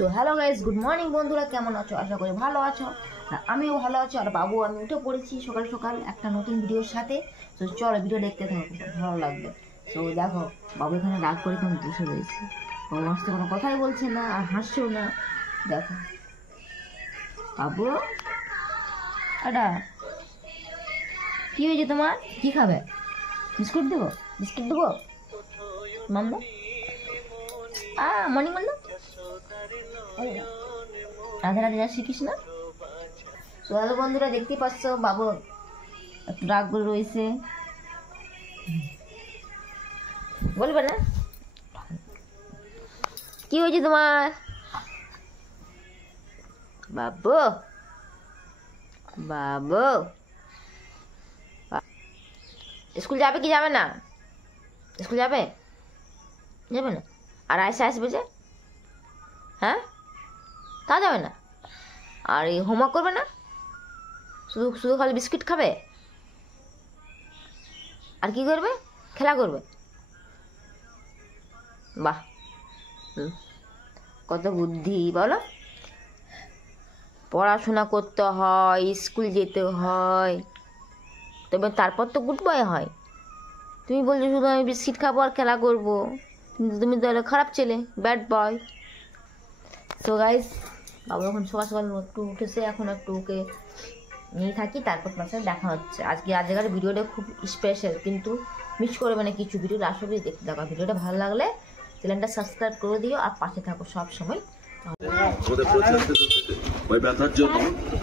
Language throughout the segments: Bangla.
So hello guys, good morning বন্ধুরা, কেমন আছো? আশা করি ভালো আছো। আর আমিও ভালো আছি। আর বাবু আমি উঠে পড়েছি সকাল সকাল একটা নতুন ভিডিওর সাথে। তো চলো ভিডিও দেখতে থাকো, ভালো লাগবে। তো দেখো বাবু এখানে রাগ করে কেমন বসে রয়েছে, বাবু আমার সাথে কোনো কথাই বলছে না আর হাসছেও না। দেখো বাবু, আটা কি হয়েছে তোমার? কি খাবে? বিস্কুট দেবো? বিস্কুট দেবো মামদা? মর্নিং মামদা, রাধে রাধে যা শিখিস না। তো হ্যালো বন্ধুরা, দেখতেই পাচ্ছ বাবু একটু রাগ করে রয়েছে, বলবে না? কি হয়েছে তোমার বাবু? বাবু স্কুল যাবে কি যাবে না? স্কুল যাবে? যাবে না? আর আসবে যে, হ্যাঁ তা যাবে না? আর এই হোমওয়ার্ক করবে না? শুধু শুধু খালি বিস্কিট খাবে? আর কি করবে? খেলা করবে? বাহ, কত বুদ্ধি বলো। পড়াশোনা করতে হয়, স্কুল যেতে হয়, তবে তারপর তো গুড বয় হয়। তুমি বলছো শুধু আমি বিস্কিট খাবো আর খেলা করবো, কিন্তু তুমি তাহলে খারাপ ছেলে, ব্যাড বয়। সো গাইস, বাবু এখন সকাল সকাল একটু উঠেছে, এখন একটু ওকে নিয়ে থাকি, তারপর তোমার সাথে দেখা হচ্ছে। আজকের ভিডিওটা খুব স্পেশাল, কিন্তু মিস করবে না কিছু ভিডিও, লাস্ট অবধি দেখতে থাকো। ভিডিওটা ভালো লাগলে চ্যানেলটা সাবস্ক্রাইব করে দিও আর পাশে থাকো সব সময়। ওই ব্যথার জন্য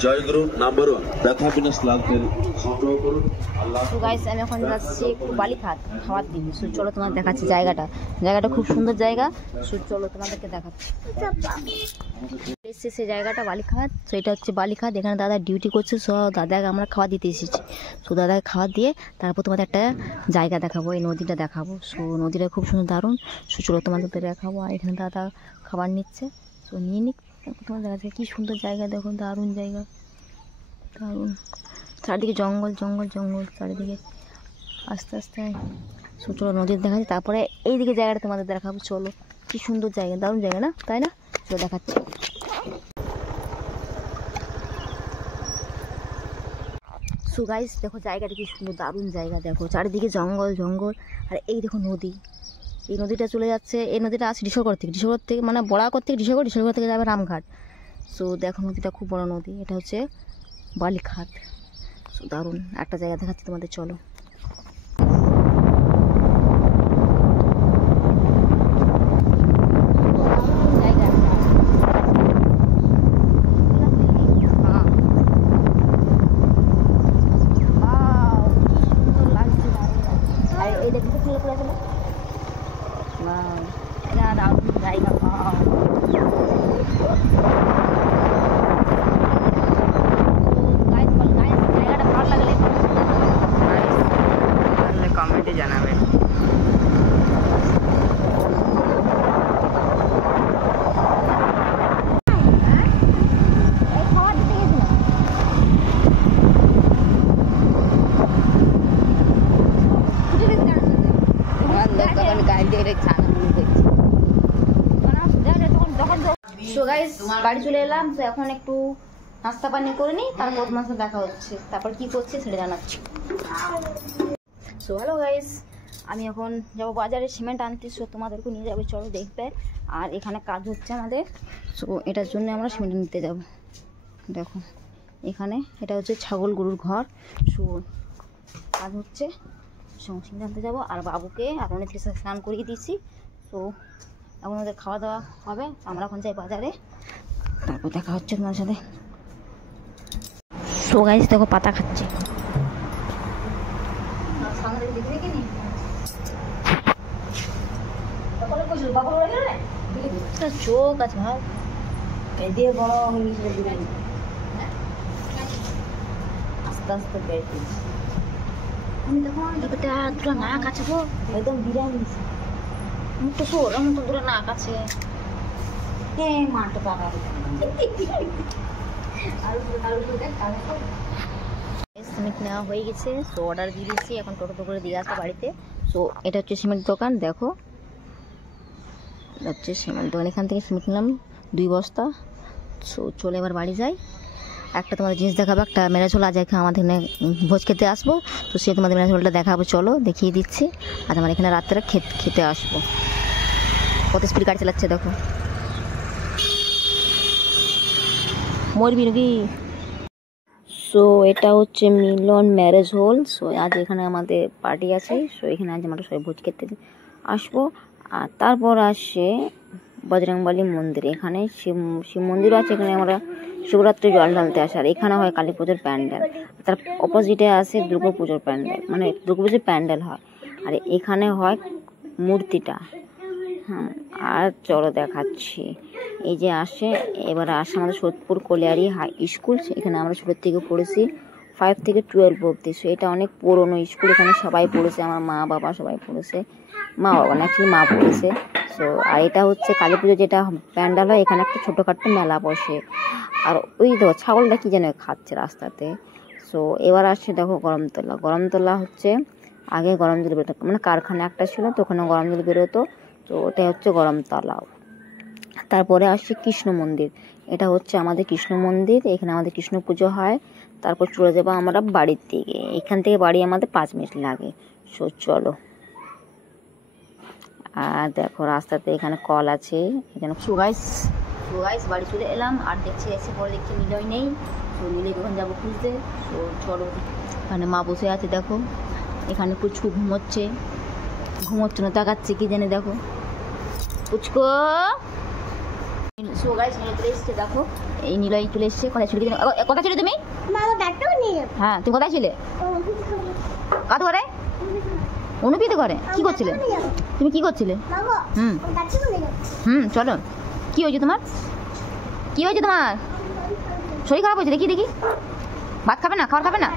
জয়গুরু নাম্বার 1 ব্যথা বিনাশ লাভ তেল সংগ্রহ করুন। তো গাইস, আমি এখন যাচ্ছি বালিখাত খাবার দিবি। চলো তোমার দেখাচ্ছি জায়গাটা খুব সুন্দর জায়গা। চলো তোমাদেরকে দেখাচ্ছি। এসছে সেই জায়গাটা বালিখাত। তো এটা হচ্ছে বালিখাত, এখানে দাদা ডিউটি করছে। সব দাদাকে আমরা খাওয়া দিতে এসেছি। তো দাদাকে খাওয়া দিয়ে তারপর তোমাদের একটা জায়গা দেখাবো, এই নদীটা দেখাবো। সো নদীটা খুব সুন্দর, দারুণ। চলো তোমাদের দেখাবো। আর এখানে দাদা খাবার নিচ্ছে, তো নিয়ে নিক। তোমার দেখা যাচ্ছে কি সুন্দর জায়গা, দেখো দারুণ জায়গা, দারুণ। চারিদিকে জঙ্গল জঙ্গল জঙ্গল চারিদিকে, আস্তে আস্তে। চলো নদীর দেখাচ্ছি, তারপরে এইদিকে জায়গাটা তোমাদের দেখাবো। চলো, কি সুন্দর জায়গা, দারুণ জায়গা না, তাই না? চলো দেখাচ্ছি। সো গাইস, দেখো জায়গাটা কি সুন্দর, দারুণ জায়গা। দেখো চারিদিকে জঙ্গল জঙ্গল, আর এই দেখো নদী। এই নদীটা চলে যাচ্ছে, এই নদীটা আছে ডিসেগড় থেকে মানে বড়াকর থেকে ডিসেগড় থেকে যাবে রামঘাট। সো দেখো নদীটা খুব বড় নদী, এটা হচ্ছে বালিখাত। সো দারুণ একটা জায়গা দেখাচ্ছি তোমাদের, চলো। কমেন্টে জানাবেন। সো গাইস, বাড়ি চলে এলাম। তো এখন একটু নাস্তা পানি করে নিই, তারপর তোমার সাথে দেখা হচ্ছে। তারপর কি করছে সেটা জানাচ্ছি। সো হ্যালো গাইস, আমি এখন যাবো বাজারে সিমেন্ট আনতে। সো তোমাদেরকে নিয়ে যাবো, চলো দেখবে। আর এখানে কাজ হচ্ছে আমাদের, সো এটার জন্য আমরা সিমেন্ট নিতে যাব। দেখো এখানে এটা হচ্ছে ছাগল গরুর ঘর। সো কাজ হচ্ছে, সিমেন্ট আনতে যাবো। আর বাবুকে আর অনেক কিছু স্নান করিয়ে দিয়েছি। সো এখন ওদের খাওয়া দাওয়া হবে, আমরা এখন যাই বাজারে, তারপর দেখা হচ্ছে তোমার সাথে। সো গাইস, দেখো পাতা খাচ্ছে। চোখ আছে ভাব, আস্তে আস্তে বেড়ে আমি তখন দুটো নাক আছে গো, একদম বিরিয়ানি মুখটা সোর, এমন তো দুটো নাক আছে। হ্যাঁ মাটা পাকা সিমেন্ট নেওয়া হয়ে গেছে। সো অর্ডার দিয়ে দিয়েছি, এখন টোটো করে দিয়ে আসতে বাড়িতে। সো এটা হচ্ছে সিমেন্ট দোকান, দেখো হচ্ছে সিমেন্ট দোকান। এখান থেকে সিমেন্ট নিলাম 2 বস্তা। সো চলে এবার বাড়ি যাই। একটা তোমাদের জিনিস দেখাবো, একটা মেরাঝোল আজ এখানে আমাদের এখানে ভোজ খেতে আসবো, তো সে তোমাদের মেরাঝোলটা দেখাবো, চলো দেখিয়ে দিচ্ছি। আজ আমার এখানে রাত্রে খেতে আসবো। কত স্পিড গাড়ি চালাচ্ছে দেখো, মরবি নাকি। সো এটা হচ্ছে মিলন ম্যারেজ হল। সো আজ এখানে আমাদের পার্টি আছে। সো এখানে আজ আমরা সবাই ভোজ খেতে আসবো। আর তারপর আসছে বজরংবলী মন্দির, এখানে শিব মন্দির আছে, এখানে আমরা শিবরাত্রি জল ঢালতে আসে। আর এখানে হয় কালী পুজোর প্যান্ডেল, তার অপোজিটে আছে দুর্গা পুজোর প্যান্ডেল, মানে দুর্গা পুজোর প্যান্ডেল হয়, আর এখানে হয় মূর্তিটা। হ্যাঁ, আর চলো দেখাচ্ছি। এই যে আসে, এবার আসে আমাদের সোদপুর কলিয়ারি হাই স্কুল। এখানে আমরা ছোটোর থেকে পড়েছি 5 থেকে 12 অবধি। সো এটা অনেক পুরনো স্কুল, এখানে সবাই পড়েছে, আমার মা বাবা সবাই পড়েছে, মা বাবা না অ্যাকচুয়ালি মা পড়েছে। সো আর এটা হচ্ছে কালী পুজো যেটা প্যান্ডেল হয়, এখানে একটা ছোটোখাটো মেলা বসে। আর ওই দেখো ছাগলটা কি যেন খাচ্ছে রাস্তাতে। সো এবার আসছে দেখো গরমতলা। গরমতলা হচ্ছে আগে গরম জল বেরোতো, মানে কারখানা একটা ছিল, তো ওখানে গরম জল বেরোতো, তো ওটাই হচ্ছে গরমতলা। তারপরে আসছে কৃষ্ণ মন্দির, এটা হচ্ছে আমাদের কৃষ্ণ মন্দির, এখানে আমাদের কৃষ্ণ পুজো হয়। তারপর চলে যাবো আমরা বাড়ির দিকে, এখান থেকে বাড়ি আমাদের 5 মিনিট লাগে। সো চলো। আর দেখো রাস্তাতে এখানে কল আছে, এখানে সো গাইস বাড়ি চলে এলাম। আর দেখছি এসে পরে দেখছি নীলই নেই। তো নীলে কখন যাবো খুঁজতে। তো চলো, এখানে মা বসে আছে দেখো, এখানে পুচকু ঘুমোচ্ছে না, তাকাচ্ছে কি জানে দেখো পুচকু। সো গাইস নীলে চলে এসছে দেখো, এই নীলই চলে এসছে। কোথায় ছিল তুমি? হ্যাঁ, তুমি কোথায় ছিলে? কাদ করে অনুপিতে করে কি করছিলে তুমি? কি করছিলে? চলো। কি হয়েছে তোমার? শরীর খারাপ হয়েছে? দেখি ভাত খাবে না? খাবার খাবে না?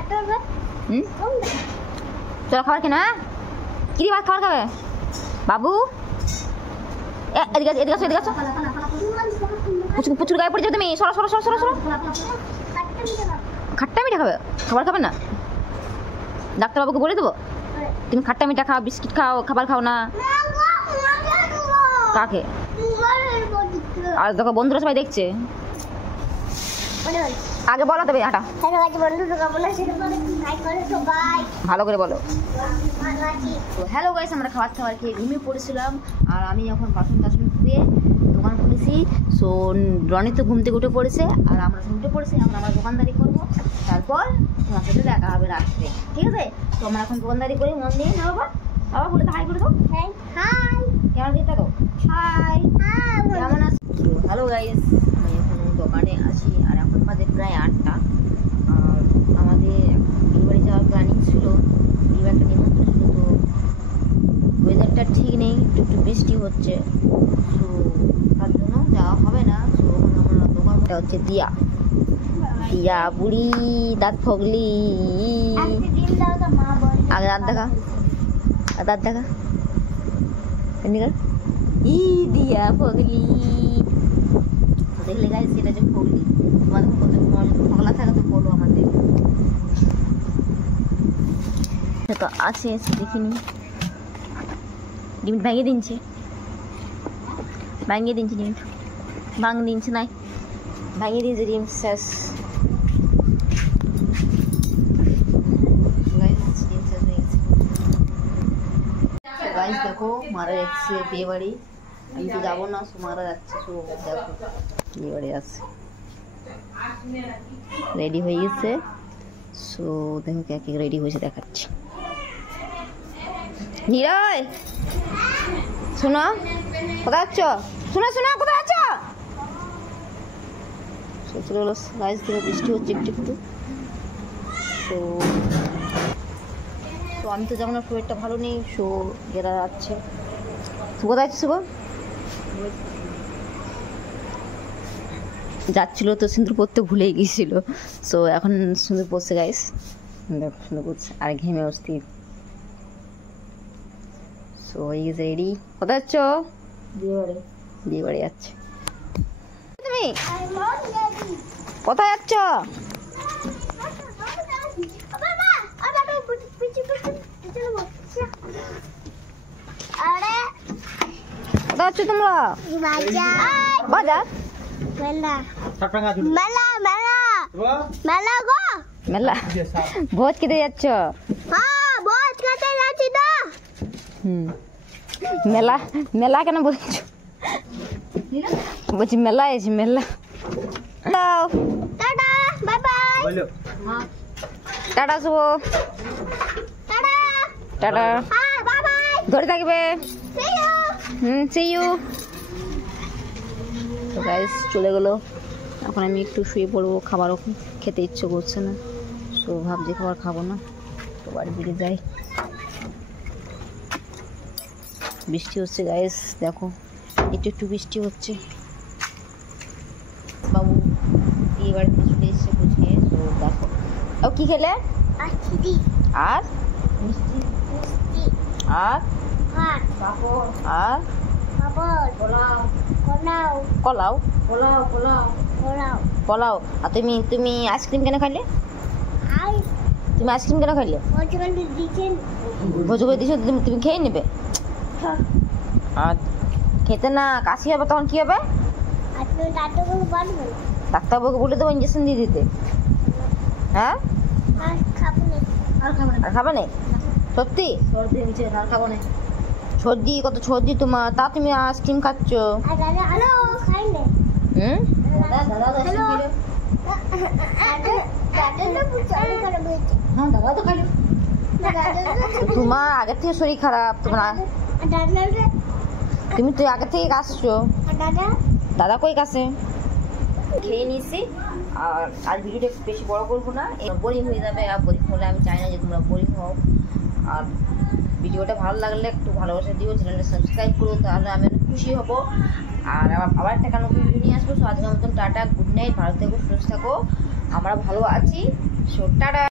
চলো খাবার কেন। হ্যাঁ কি ভাত খাবার খাবে বাবু? এদিকে আসো। প্রচুর গায়ে পড়ে যাবে তুমি। সরো। খাট্টা মিঠা খাবে? খাবার খাবে না? ডাক্তারবাবুকে বলে দেবো তুমি খাট্টা মিঠা খাও, বিস্কিট খাও, খাবার খাও না। কাকে? আর দেখো বন্ধুরা সবাই দেখছে, আগে বলো তবে হাঁটা ভালো করে বলো। তো হ্যালো গাইস, আমরা খাবার খেয়ে ঘুমিয়ে পড়েছিলাম। আর আমি এখন বাসন ধুয়ে দোকান খুলেছি। সো রনি তো ঘুম থেকে উঠে পড়েছে, আর আমরা উঠে পড়েছি, আমরা দোকানদারি করবো। তারপর তোমার সাথে দেখা হবে রাত্রে, ঠিক আছে? তো আমরা এখন দোকানদারি করি, মন দিয়ে না বাবা। বাবা বলে তো হাই করে দাও। কেমন দিয়ে থাকো? কেমন আছো? হ্যালো গাইস, আমি এখন দোকানে আছি, আর এখন বাজে প্রায় 8টা। আর আমাদের বিয়েবাড়ি যাওয়ার প্ল্যানিং ছিল, বিয়ে একটা নিমন্ত্রণ ছিল। তো ওয়েদারটা ঠিক নেই, একটু বৃষ্টি হচ্ছে, তো তার জন্য যাওয়া হবে না। তো আমরা দোকানটা হচ্ছে দিয়া বুড়ি দাঁত ফগলি। আগে দাঁত দেখা ই দিয়া ফগলি। দেখলে গাইস সেটা যে ফগলি, তোমাদের কত ফগলা থাকে তো বলো আমাদের। তো আছে এসে দেখিনি, ডিম ভেঙে দিনছে ডিম ভাঙ দিনছে নাই, ভেঙে দিনছে ডিম শেষ। গাইস দেখো মারা যাচ্ছে বিয়ে বাড়ি, আমি তো যাবো না, সো মারা যাচ্ছে। সো দেখো বিয়ে বাড়ি আছে, রেডি হয়ে গেছে। সো দেখো কে রেডি হয়েছে দেখাচ্ছি। নীরয় শোনো, কোথায় যাচ্ছ? শোনো কোথায় যাচ্ছ? চলে গেলো গাইস, থেকে বৃষ্টি হচ্ছে একটু। তো আমি তো যেমন শরীরটা ভালো নেই, সো এরা যাচ্ছে। কোথায় যাচ্ছে শুভ? যাচ্ছিল তো সিঁদুর পরতে ভুলেই গিয়েছিল। সো এখন সিঁদুর পরছে গাইস, সুন্দর পড়ছে আর ঘেমে অস্থির। So is ready. কোথায় যাচ্ছ? বিয়ে বাড়ি যাচ্ছে। তুমি কোথায় যাচ্ছ? কোথায় যাচ্ছ তোমরা? বাজার। মেলা ভোজ খেতে যাচ্ছ? মেলা মেলা কেন বলছো? বলছি মেলা এসে মেলা। টাটা শুভ, টাটা, ধরে থাকবে। C you. তো গাইস চলে গেলো, এখন আমি একটু শুয়ে পড়বো, খাবারও খেতে ইচ্ছে করছে না, তো ভাবছি খাবার খাবো না, তো বাড়ির দিকে যাই। বৃষ্টি হচ্ছে গাইস, দেখো একটু একটু বৃষ্টি হচ্ছে। বাবু এই বাড়িতে চলে এসছে বুঝে, তো দেখো। ও কি খেলে? আর মিষ্টি আর আর কলাও পোলাও। আর তুমি আইসক্রিম কেন খাইলে? তুমি আইসক্রিম কেন খাইলে? ভোজ করে দিয়েছো, তুমি খেয়ে নেবে। আর খেতে না কাশি হবে তখন কি হবে? ডাক্তারবাবুকে বলে দেবো ইঞ্জেকশন দিয়ে দিতে। হ্যাঁ আর খাবে না? সত্যি সর্দি, কত সর্দি তোমার, তা তুমি আইসক্রিম খাচ্ছ? তোমার আগের থেকে শরীর খারাপ, তোমার তুমি তো আগে থেকে কাশছো। দাদা কই কাশে? খেয়ে নিয়েছি, আর ভিডিওটা বেশি বড় করবো না, বোরিং হয়ে যাবে। আর বোরিং হলে আমি চাই না যে তোমরা বোরিং হও। আর ভিডিওটা ভালো লাগলে একটু ভালোবাসা দিও, চ্যানেলটা সাবস্ক্রাইব করো, তাহলে আমি অনেক খুশি হব। আর আবার একটা নতুন ভিডিও নিয়ে আসবো। সো আজকের মতন টাটা, গুড নাইট, ভালো থেকো, সুস্থ থাকো, আমরা ভালো আছি। So tata.